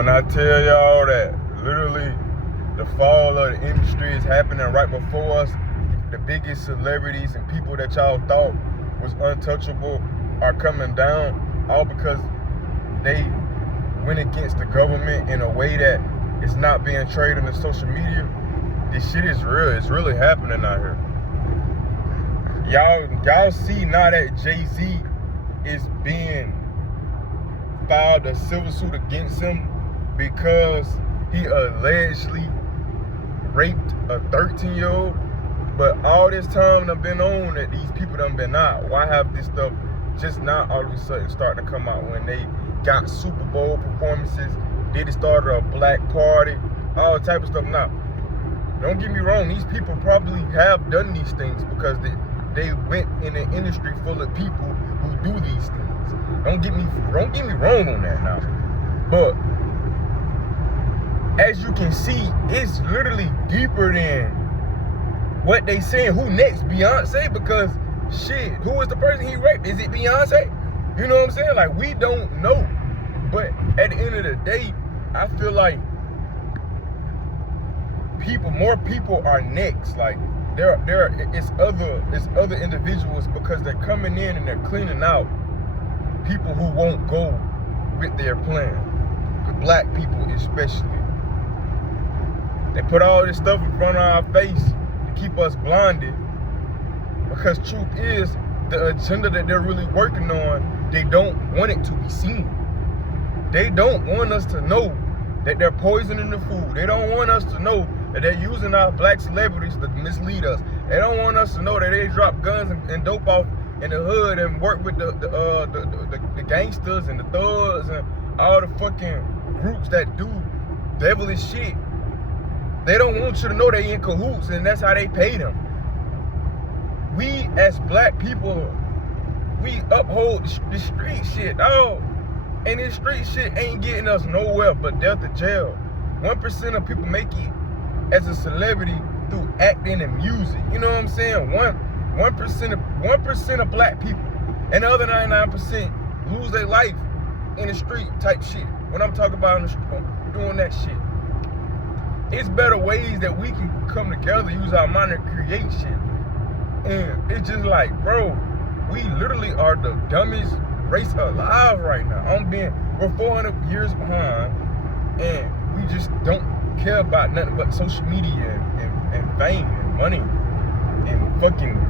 When I tell y'all that literally the fall of the industry is happening right before us, the biggest celebrities and people that y'all thought was untouchable are coming down, all because they went against the government in a way that it's not being traded on social media. This shit is real. It's really happening out here. Y'all see now that Jay-Z is being filed a civil suit against him because he allegedly raped a 13-year-old. But all this time done been on that these people done been out. Why have this stuff just not all of a sudden starting to come out when they got Super Bowl performances, Diddy started a black party, all type of stuff? Now, don't get me wrong, these people probably have done these things because they went in an industry full of people who do these things. Don't get me wrong on that now. But as you can see, it's literally deeper than what they saying. Who next? Beyonce? Because shit, who is the person he raped? Is it Beyonce? You know what I'm saying? Like, we don't know. But at the end of the day, I feel like more people are next. Like, it's other individuals because they're coming in and they're cleaning out people who won't go with their plan. The black people especially. They put all this stuff in front of our face to keep us blinded. Because truth is, the agenda that they're really working on, they don't want it to be seen. They don't want us to know that they're poisoning the food. They don't want us to know that they're using our black celebrities to mislead us. They don't want us to know that they drop guns and dope off in the hood and work with the gangsters and the thugs and all the fucking groups that do devilish shit. They don't want you to know they in cahoots, and that's how they pay them. We as black people, we uphold the street shit, dog. And this street shit ain't getting us nowhere but death to jail. 1% of people make it as a celebrity through acting and music. You know what I'm saying? 1% of black people, and the other 99% lose their life in the street type shit. When I'm talking about doing that shit, it's better ways that we can come together, use our mind to create shit. And it's just like, bro, we literally are the dumbest race alive right now. We're 400 years behind, and we just don't care about nothing but social media and fame and money and fucking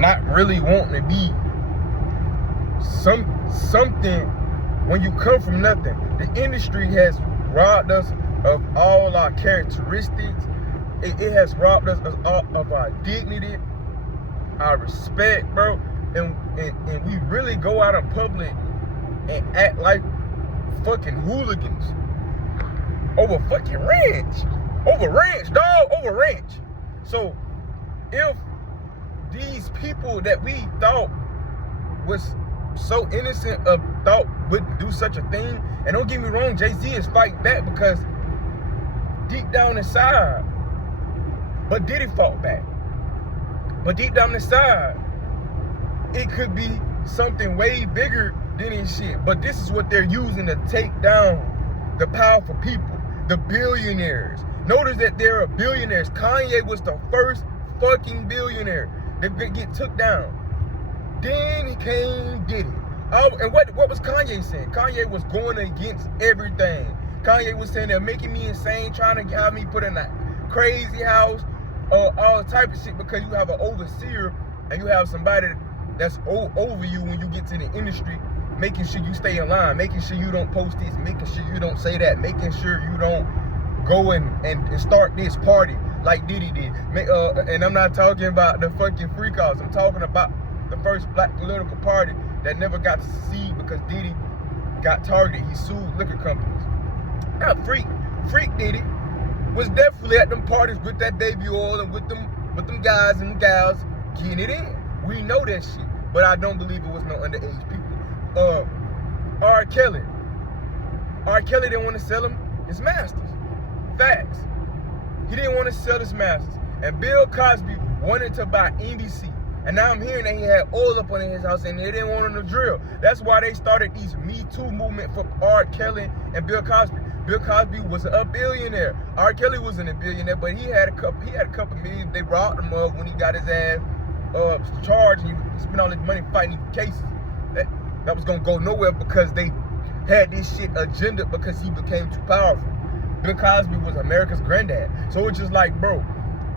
not really wanting to be something when you come from nothing. The industry has robbed us of all our characteristics. It has robbed us of our dignity, our respect, bro. And we really go out in public and act like fucking hooligans over fucking ranch. Over ranch. So if these people that we thought was so innocent of thought would do such a thing, and don't get me wrong, Jay-Z is fighting back because deep down inside, but Diddy fought back. But deep down inside, it could be something way bigger than this shit. But this is what they're using to take down the powerful people, the billionaires. Notice that there are billionaires. Kanye was the first fucking billionaire that get took down. Then came Diddy. Oh, and what was Kanye saying? Kanye was going against everything. Kanye was saying they're making me insane, trying to have me put in a crazy house, all type of shit, because you have an overseer and you have somebody that's over you when you get to the industry, making sure you stay in line, making sure you don't post this, making sure you don't say that, making sure you don't go and start this party like Diddy did. And I'm not talking about the fucking freak offs. I'm talking about the first black political party that never got to succeed because Diddy got targeted. He sued liquor companies. Now, Freak Diddy was definitely at them parties with that baby oil and with them guys and gals getting it in. We know that shit, but I don't believe it was no underage people. rkelly didn't want to sell him his masters. Facts. He didn't want to sell his masters. And Bill Cosby wanted to buy NBC. And now I'm hearing that he had oil up on his house and they didn't want him to drill. That's why they started these Me Too movement for R. Kelly and Bill Cosby. Bill Cosby was a billionaire. R. Kelly wasn't a billionaire, but he had a couple million. They robbed him up when he got his ass charged and he spent all his money fighting these cases. That was gonna go nowhere because they had this shit agenda because he became too powerful. Bill Cosby was America's granddad. So it's just like, bro,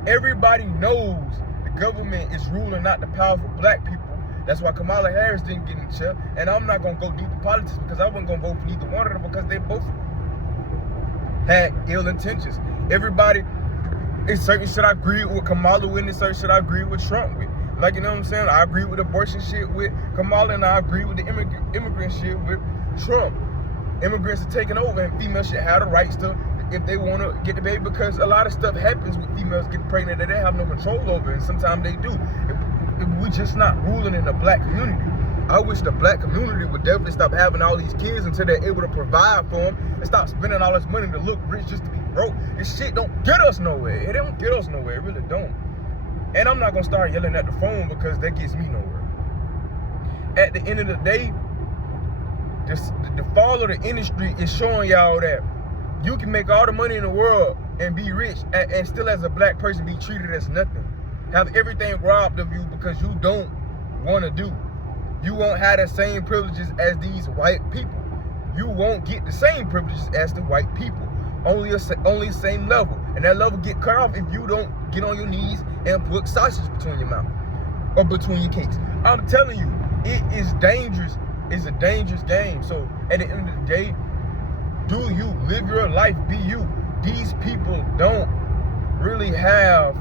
everybody knows the government is ruling out the powerful black people. That's why Kamala Harris didn't get in the chair. And I'm not gonna go deep in politics because I wasn't gonna vote for neither one of them because they both had ill intentions. Everybody, it's certain shit I agree with Kamala with, and certain shit I agree with Trump with. Like, you know what I'm saying? I agree with abortion shit with Kamala, and I agree with the immigrant shit with Trump. Immigrants are taking over, and females should have the rights to, if they want to get the baby, because a lot of stuff happens with females getting pregnant that they have no control over, and sometimes they do. We just not ruling in the black community. I wish the black community would definitely stop having all these kids until they're able to provide for them and stop spending all this money to look rich just to be broke. This shit don't get us nowhere. It don't get us nowhere. It really don't. And I'm not going to start yelling at the phone because that gets me nowhere. At the end of the day, the fall of the industry is showing y'all that you can make all the money in the world and be rich and still as a black person be treated as nothing. Have everything robbed of you because you don't want to do. You won't have the same privileges as these white people. You won't get the same privileges as the white people. Only same level. And that level get cut off if you don't get on your knees and put sausage between your mouth or between your cakes. I'm telling you, it is dangerous. It's a dangerous game. So at the end of the day, do you live your life, be you. These people don't really have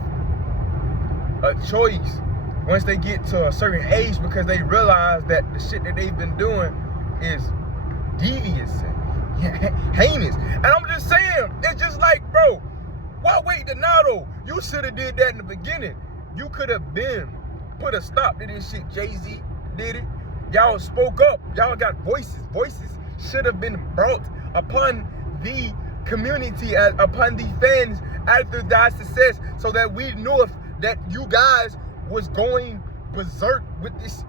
a choice once they get to a certain age because they realize that the shit that they've been doing is devious and heinous. And I'm just saying, it's just like, bro, why wait to now though? You should have did that in the beginning. You could have been put a stop to this shit. Jay-Z did it. Y'all spoke up. Y'all got voices. Voices should have been brought upon the community, upon the fans after that success, so that we knew that you guys was going berserk with this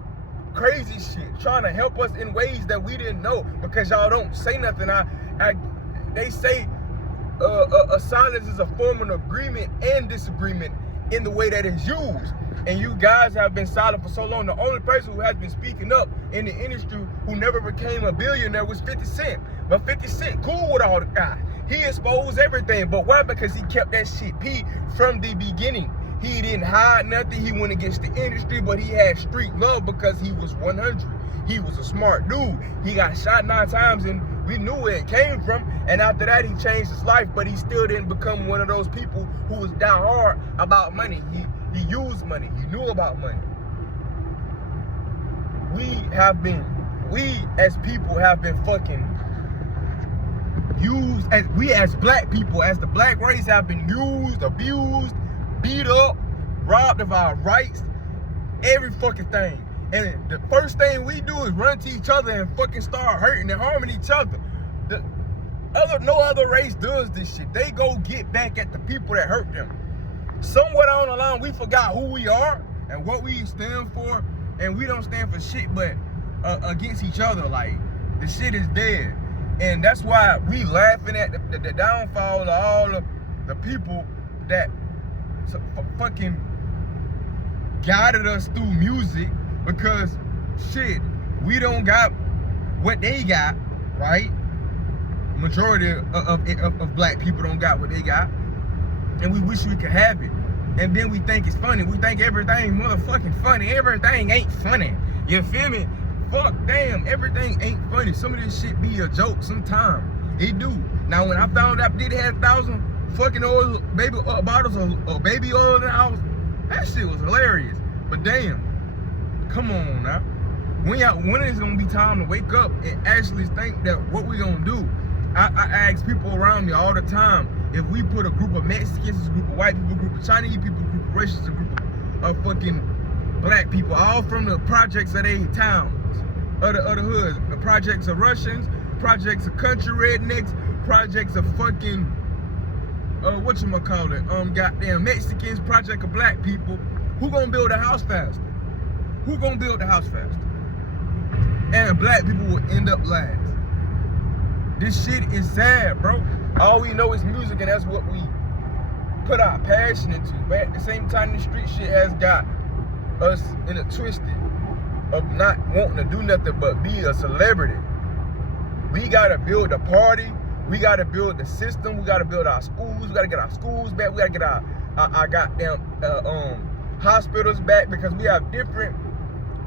crazy shit, trying to help us in ways that we didn't know because y'all don't say nothing. They say a silence is a form of agreement and disagreement in the way that it's used. And you guys have been silent for so long. The only person who has been speaking up in the industry who never became a billionaire was 50 Cent. But 50 Cent cool with all the guys. He exposed everything. But why? Because he kept that shit P from the beginning. He didn't hide nothing. He went against the industry, but he had street love because he was 100. He was a smart dude. He got shot 9 times and we knew where it came from. And after that, he changed his life, but he still didn't become one of those people who was down hard about money. He used money. He knew about money. We as people have been fucking used, as black people, as the black race have been used, abused, beat up, robbed of our rights, every fucking thing. And the first thing we do is run to each other and fucking start hurting and harming each other. No other race does this shit. They go get back at the people that hurt them. Somewhere down the line, we forgot who we are and what we stand for, and we don't stand for shit but against each other. Like, the shit is dead. And that's why we laughing at the downfall of all of the people that fucking guided us through music, because shit, we don't got what they got, right? Majority of black people don't got what they got, and we wish we could have it. And then we think it's funny. We think everything motherfucking funny. Everything ain't funny. You feel me? Fuck, damn, everything ain't funny. Some of this shit be a joke sometimes. It do. Now, when I found out Diddy had 1,000 fucking oil, baby bottles of baby oil in the house, that shit was hilarious. But damn, come on now. When is it gonna be time to wake up and actually think that what we gonna do? I ask people around me all the time, if we put a group of Mexicans, a group of white people, a group of Chinese people, a group of Russians, a group of fucking black people, all from the projects of their towns, of the hoods, the projects of Russians, projects of country rednecks, projects of fucking, whatchamacallit, goddamn Mexicans, project of black people, who gonna build a house faster? who gonna build the house faster? And black people will end up last. This shit is sad, bro. All we know is music, and that's what we put our passion into. But at the same time, the street shit has got us in a twisted of not wanting to do nothing but be a celebrity. We gotta build a party. We gotta build the system. We gotta build our schools. We gotta get our schools back. We gotta get our goddamn hospitals back, because we have different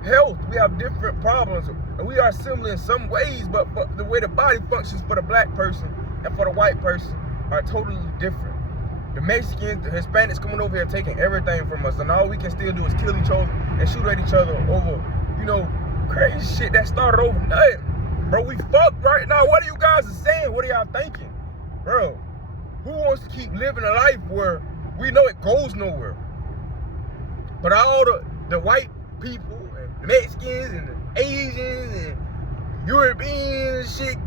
health. We have different problems. And we are similar in some ways, but the way the body functions for the black person and for the white person are totally different. The Mexicans, the Hispanics coming over here taking everything from us, and all we can still do is kill each other and shoot at each other over, crazy shit that started overnight. Bro, we fucked right now. What are you guys saying? What are y'all thinking? Bro, who wants to keep living a life where we know it goes nowhere? But all the white people and the Mexicans and the Asians and Europeans and shit,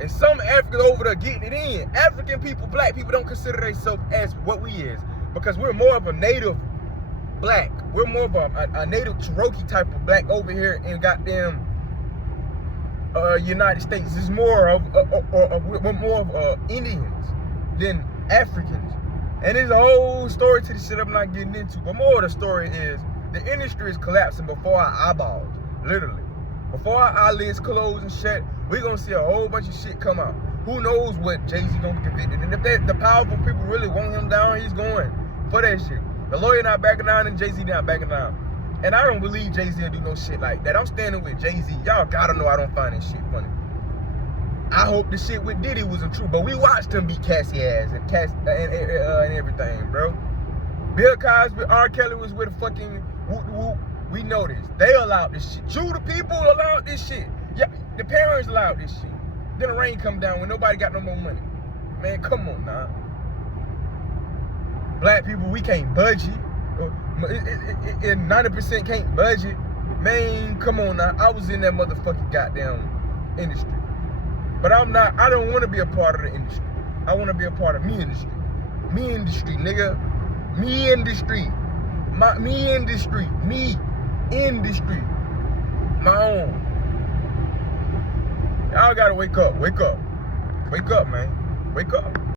and some Africans over there getting it in. African people, black people don't consider themselves as what we is, because we're more of a native black. We're more of a native Cherokee type of black over here in goddamn United States. It's more of we're more of Indians than Africans. And there's a whole story to the shit I'm not getting into. But more of the story is the industry is collapsing before our eyeballs, literally. Before our eyelids close and shut, we're gonna see a whole bunch of shit come out. Who knows what Jay-Z gonna get convicted? And if the powerful people really want him down, he's going for that shit. The lawyer not backing down and Jay-Z not backing down. And I don't believe Jay-Z will do no shit like that. I'm standing with Jay-Z. Y'all gotta know I don't find this shit funny. I hope the shit with Diddy wasn't true, but we watched him beat Cassie ass and and everything, bro. Bill Cosby, rkelly was with a fucking whoop. We know this. They allowed this shit. You, the people, allowed this shit. Yeah, the parents allowed this shit. Then the rain come down when nobody got no more money. Man, come on now. Black people, we can't budget. 90% can't budget. Man, come on now. I was in that motherfucking goddamn industry. But I don't want to be a part of the industry. I want to be a part of me industry. Me industry, nigga. Me industry. Me industry. Me industry. My own. Y'all gotta wake up. Wake up. Wake up, man. Wake up.